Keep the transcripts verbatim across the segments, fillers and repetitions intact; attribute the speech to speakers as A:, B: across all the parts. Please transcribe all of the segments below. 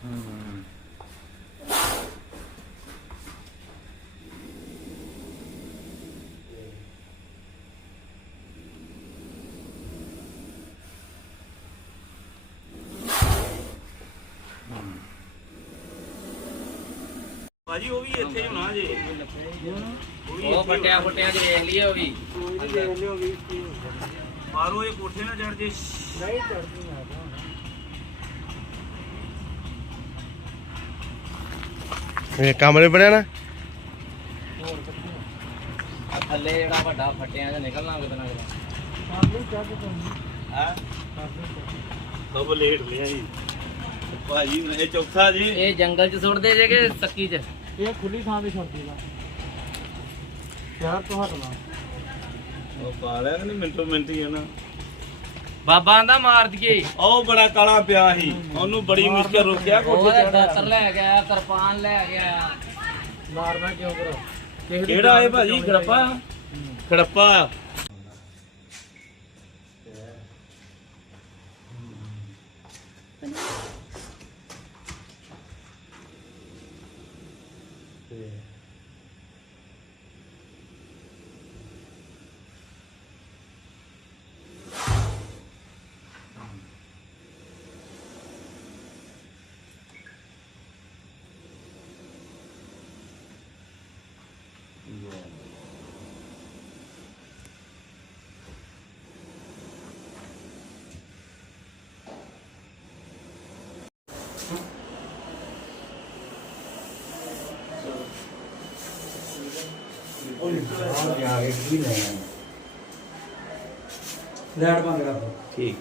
A: ਭਾਜੀ ਉਹ ਵੀ ਇੱਥੇ ਹੋਣਾ ਜੇ
B: ਉਹ ਫਟਿਆ ਫਟਿਆ ਦੇ ਵੇਖ ਲਈਏ ਉਹ ਵੀ
A: ਦੇਖ ਲਿਓ ਵੀ ਮਾਰੋ ਇਹ ਕੋਠੇ ਨਾ ਚੜ ਜੇ ਨਹੀਂ ਚੜਦੀ ਮੈਂ
C: ਇਹ ਕਮਰੇ ਬਣਿਆ ਨਾ
B: ਆ ਥੱਲੇ ਜਿਹੜਾ ਵੱਡਾ ਫਟਿਆ ਜਾਂ ਨਿਕਲਣਾ ਕਿਤੇ ਨਾ ਕਿਤੇ
A: ਹਾਂ ਸਭ ਲੇਟ ਲਿਆ ਜੀ ਭਾਜੀ ਇਹ ਚੌਥਾ ਜੀ
B: ਇਹ ਜੰਗਲ ਚ ਸੁੱਟਦੇ ਜੇ ਕਿ ਸੱਕੀ ਚ
D: ਇਹ ਖੁੱਲੀ ਥਾਂ ਤੇ ਛੱਡਦੀ ਲਾ ਯਾਰ ਤੋਂ ਹਟਣਾ
A: ਉਹ ਪਾ ਲਿਆ ਕਿ ਨਹੀਂ ਮਿੰਟੋ ਮਿੰਟ ਹੀ ਹੈ ਨਾ
B: ਬਾਬਾ ਆਂਦਾ ਮਾਰ ਦਈਏ
A: ਉਹ ਬੜਾ ਕਾਲਾ ਪਿਆ ਸੀ ਉਹਨੂੰ ਬੜੀ ਮੁਸ਼ਕਿਲ ਰੋਕਿਆ
B: ਉਹ
A: ਕੋਠੇ
B: ਦਾਤਰ ਲੈ ਗਿਆ ਕਿਰਪਾਨ ਲੈ ਗਿਆ
D: ਮਾਰਨਾ ਕਿਉਂ ਕਰੋ
A: ਕਿਹੜਾ ਹੈ ਭਾਜੀ ਖੜੱਪਾ ਖੜੱਪਾ
D: ਲੈਟ ਬੰਦ ਕਰ ਦੋ
A: ਠੀਕ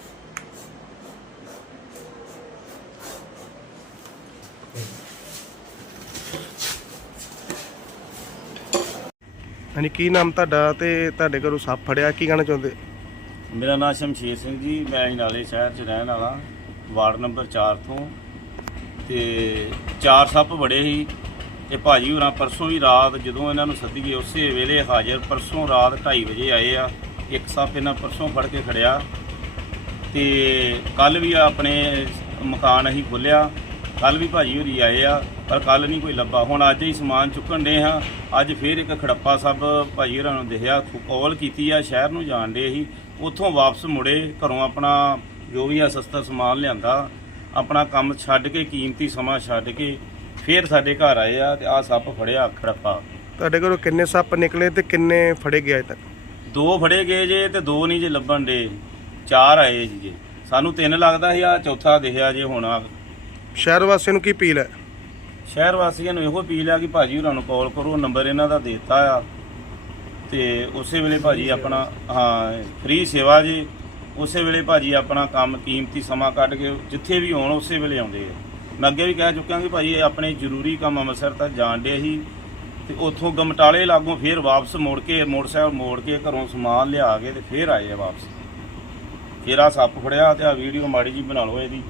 C: ਹਾਂਜੀ ਕੀ ਨਾਮ ਤੁਹਾਡਾ ਤੇ ਤੁਹਾਡੇ ਘਰੋਂ ਸੱਪ ਫੜਿਆ ਕੀ ਕਹਿਣਾ ਚਾਹੁੰਦੇ?
A: ਮੇਰਾ ਨਾਮ ਸ਼ਮਸ਼ੇਰ ਸਿੰਘ ਜੀ ਮੈਂ ਨਾਲੇ ਸ਼ਹਿਰ 'ਚ ਰਹਿਣ ਵਾਲਾ ਵਾਰਡ ਨੰਬਰ ਚਾਰ ਤੋਂ ਤੇ ਚਾਰ ਸੱਪ ਬੜੇ ਸੀ ਤੇ ਭਾਜੀ ਹੋਰਾਂ ਪਰਸੋਂ ਵੀ ਰਾਤ ਜਦੋਂ ਇਹਨਾਂ ਨੂੰ ਸੱਦੀਏ ਉਸੇ ਵੇਲੇ ਹਾਜ਼ਰ ਪਰਸੋਂ ਰਾਤ ਢਾਈ ਵਜੇ ਆਏ ਆ ਇੱਕ ਸੱਪ ਇਹਨਾਂ ਪਰਸੋਂ ਫੜ ਕੇ ਖੜਿਆ ਤੇ ਕੱਲ ਵੀ ਆਪਣੇ ਮਕਾਨ ਅਸੀਂ ਖੋਲ੍ਹਿਆ ਕੱਲ ਵੀ ਭਾਜੀ ਹੋਰੀ ਆਏ ਆ ਪਰ ਕੱਲ ਨਹੀਂ ਕੋਈ ਲੱਭਾ ਹੁਣ ਅੱਜ ਹੀ ਸਮਾਨ ਚੁੱਕਣ ਦੇ ਹਾਂ ਅੱਜ ਫੇਰ ਇੱਕ ਖੜੱਪਾ ਸੱਪ ਭਾਜੀ ਹੋਰਾਂ ਨੂੰ ਦਿਖਿਆ ਕਾਲ ਕੀਤੀ ਆ ਸ਼ਹਿਰ ਨੂੰ ਜਾਣ ਦੇ ਸੀ ਉੱਥੋਂ ਵਾਪਸ ਮੁੜੇ ਘਰੋਂ ਆਪਣਾ ਜੋ ਵੀ ਆ ਸਸਤਾ ਸਮਾਨ ਲਿਆਂਦਾ ਆਪਣਾ ਕੰਮ ਛੱਡ ਕੇ ਕੀਮਤੀ ਸਮਾਂ ਛੱਡ ਕੇ ਫੇਰ ਸਾਡੇ ਘਰ ਆਏ ਆ ਤੇ ਆਹ ਸੱਪ ਫੜਿਆ ਖੜੱਪਾ।
C: ਤੁਹਾਡੇ ਘਰੋਂ ਕਿੰਨੇ ਸੱਪ ਨਿਕਲੇ ਤੇ ਕਿੰਨੇ ਫੜੇ ਗਏ ਅਜੇ ਤੱਕ?
A: ਦੋ ਫੜੇ ਗਏ ਜੇ ਤੇ ਦੋ ਨਹੀਂ ਜੇ ਲੱਭਣ ਦੇ ਚਾਰ ਆਏ ਜੀ ਜੇ ਸਾਨੂੰ ਤਿੰਨ ਲੱਗਦਾ ਸੀ ਆ ਚੌਥਾ ਦਿਖਿਆ ਜੇ ਹੁਣ ਆ
C: ਸ਼ਹਿਰ ਵਾਸੀਆਂ ਨੂੰ ਕੀ ਅਪੀਲ ਹੈ?
A: ਸ਼ਹਿਰ ਵਾਸੀਆਂ ਨੂੰ ਇਹੋ ਅਪੀਲ ਆ ਕਿ ਭਾਜੀ ਹੋਰਾਂ ਨੂੰ ਕਾਲ ਕਰੋ ਨੰਬਰ ਇਹਨਾਂ ਦਾ ਦੇ ਦਿੱਤਾ ਆ ਤੇ ਉਸੇ ਵੇਲੇ ਭਾਜੀ ਆਪਣਾ ਹਾਂ ਫ੍ਰੀ ਸੇਵਾ ਜੀ ਉਸੇ ਵੇਲੇ ਭਾਜੀ ਆਪਣਾ ਕੰਮ ਕੀਮਤੀ ਸਮਾਂ ਕੱਢ ਕੇ ਜਿੱਥੇ ਵੀ ਹੋਣ ਉਸੇ ਵੇਲੇ ਆਉਂਦੇ ਆ। ਮੈਂ ਅੱਗੇ ਵੀ ਕਹਿ ਚੁੱਕਿਆ ਕਿ ਭਾਜੀ ਆਪਣੇ ਜ਼ਰੂਰੀ ਕੰਮ ਅੰਮ੍ਰਿਤਸਰ ਤੱਕ ਜਾਣ ਡੇ ਸੀ ਤੇ ਉੱਥੋਂ ਗਮਟਾਲੇ ਲਾਗੋਂ ਫੇਰ ਵਾਪਸ ਮੁੜ ਕੇ ਮੋਟਰਸਾਈਕਲ ਮੋੜ ਕੇ ਘਰੋਂ ਸਮਾਨ ਲਿਆ ਕੇ ਤੇ ਫੇਰ ਆਏ ਆ ਵਾਪਸ ਫੇਰ ਆ ਸੱਪ ਫੜਿਆ ਤੇ ਆ ਵੀਡੀਓ ਮਾੜੀ ਜੀ ਬਣਾ ਲਓ ਇਹਦੀ।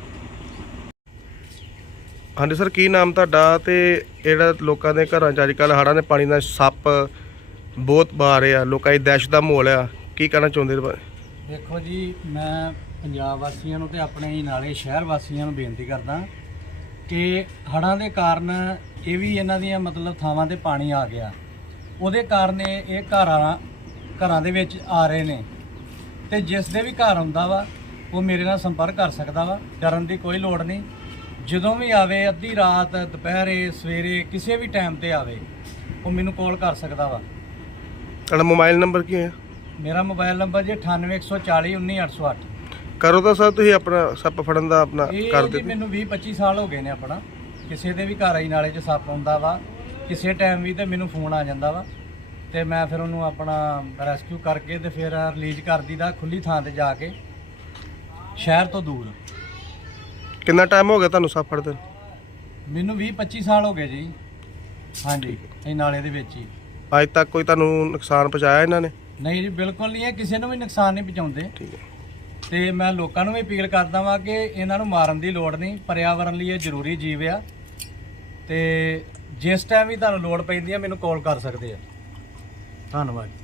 C: ਹਾਂਜੀ ਸਰ ਕੀ ਨਾਮ ਤੁਹਾਡਾ ਤੇ ਜਿਹੜਾ ਲੋਕਾਂ ਦੇ ਘਰਾਂ 'ਚ ਅੱਜ ਕੱਲ੍ਹ ਹੜ੍ਹਾਂ ਦੇ ਪਾਣੀ ਨਾਲ ਸੱਪ ਬਹੁਤ ਬਾਹਰ ਆ ਲੋਕਾਂ ਦੀ ਦਹਿਸ਼ਤ ਦਾ ਮਾਹੌਲ ਆ ਕੀ ਕਹਿਣਾ ਚਾਹੁੰਦੇ?
D: ਦੇਖੋ ਜੀ ਮੈਂ ਪੰਜਾਬ ਵਾਸੀਆਂ ਨੂੰ ਤੇ ਆਪਣੇ ਹੀ ਨਾਲੇ ਸ਼ਹਿਰ ਵਾਸੀਆਂ ਨੂੰ ਬੇਨਤੀ ਕਰਦਾ ਕਿ ਹੜ੍ਹਾਂ ਦੇ ਕਾਰਨ ਇਹ ਵੀ ਇਹਨਾਂ ਦੀਆਂ ਮਤਲਬ ਥਾਵਾਂ ਤੇ ਪਾਣੀ ਆ ਗਿਆ ਉਹਦੇ ਕਾਰਨ ਇਹ ਘਰਾਂ ਘਰਾਂ ਦੇ ਵਿੱਚ ਆ ਰਹੇ ਨੇ ਤੇ ਜਿਸ ਦੇ ਵੀ ਘਰ ਆਉਂਦਾ ਵਾ ਉਹ ਮੇਰੇ ਨਾਲ ਸੰਪਰਕ ਕਰ ਸਕਦਾ ਵਾ ਡਰਨ ਦੀ ਕੋਈ ਲੋੜ ਨਹੀਂ ਜਦੋਂ ਵੀ ਆਵੇ ਅੱਧੀ ਰਾਤ ਦੁਪਹਿਰੇ ਸਵੇਰੇ ਕਿਸੇ ਵੀ ਟਾਈਮ ਤੇ ਆਵੇ ਉਹ ਮੈਨੂੰ ਕਾਲ ਕਰ ਸਕਦਾ ਵਾ।
C: ਤੁਹਾਡਾ ਮੋਬਾਈਲ ਨੰਬਰ ਕੀ ਹੈ?
D: ਮੇਰਾ ਮੋਬਾਈਲ ਨੰਬਰ ਜੀ ਅਠਾਨਵੇਂ ਇੱਕ ਸੌ ਚਾਲੀ ਉੱਨੀ ਅੱਠ ਸੌ ਅੱਠ।
C: ਕਰੋ ਤਾਂ ਸਰ ਤੁਸੀਂ ਆਪਣਾ ਸੱਪ ਫੜਨ ਦਾ ਆਪਣਾ
D: ਇਹ
C: ਕਰਦੇ
D: ਜੀ ਮੈਨੂੰ ਵੀਹ ਪੱਚੀ ਸਾਲ ਹੋ ਗਏ ਨੇ ਆਪਣਾ ਕਿਸੇ ਦੇ ਵੀ ਘਰ ਆਈ ਨਾਲੇ 'ਚ ਸੱਪ ਆਉਂਦਾ ਵਾ ਕਿਸੇ ਟਾਈਮ ਵੀ ਤੇ ਮੈਨੂੰ ਫੋਨ ਆ ਜਾਂਦਾ ਵਾ ਤੇ ਮੈਂ ਫਿਰ ਉਹਨੂੰ ਆਪਣਾ ਰੈਸਕਿਊ ਕਰਕੇ ਤੇ ਫਿਰ ਰਿਲੀਜ਼ ਕਰ ਦਈਦਾ ਖੁੱਲੀ ਥਾਂ ਤੇ ਜਾ ਕੇ ਸ਼ਹਿਰ ਤੋਂ ਦੂਰ।
C: ਕਿੰਨਾ ਟਾਈਮ ਹੋ ਗਿਆ ਤੁਹਾਨੂੰ ਸੱਪ ਫੜਦੇ?
D: ਮੈਨੂੰ ਵੀਹ ਪੱਚੀ ਸਾਲ ਹੋ ਗਏ ਜੀ। ਹਾਂਜੀ ਇਹ ਨਾਲੇ ਦੇ ਵਿੱਚ ਹੀ।
C: ਅੱਜ ਤੱਕ ਕੋਈ ਤੁਹਾਨੂੰ ਨੁਕਸਾਨ ਪਹੁੰਚਾਇਆ ਇਹਨਾਂ ਨੇ?
D: ਨਹੀਂ ਜੀ ਬਿਲਕੁਲ ਨਹੀਂ, ਇਹ ਕਿਸੇ ਨੂੰ ਵੀ ਨੁਕਸਾਨ ਨਹੀਂ ਪਹੁੰਚਾਉਂਦੇ
C: ਠੀਕ ਹੈ
D: ਤੇ ਮੈਂ ਲੋਕਾਂ ਨੂੰ ਵੀ ਅਪੀਲ ਕਰਦਾ ਵਾਂ ਕਿ ਇਹਨਾਂ ਨੂੰ ਮਾਰਨ ਦੀ ਲੋੜ ਨਹੀਂ, ਪਰਿਆਵਰਨ ਲਈ ਇਹ ਜ਼ਰੂਰੀ ਜੀਵ ਆ ਤੇ ਜਿਸ ਟਾਈਮ ਵੀ ਤੁਹਾਨੂੰ ਲੋੜ ਪੈਂਦੀ ਆ ਮੈਨੂੰ ਕਾਲ ਕਰ ਸਕਦੇ ਆ। ਧੰਨਵਾਦ।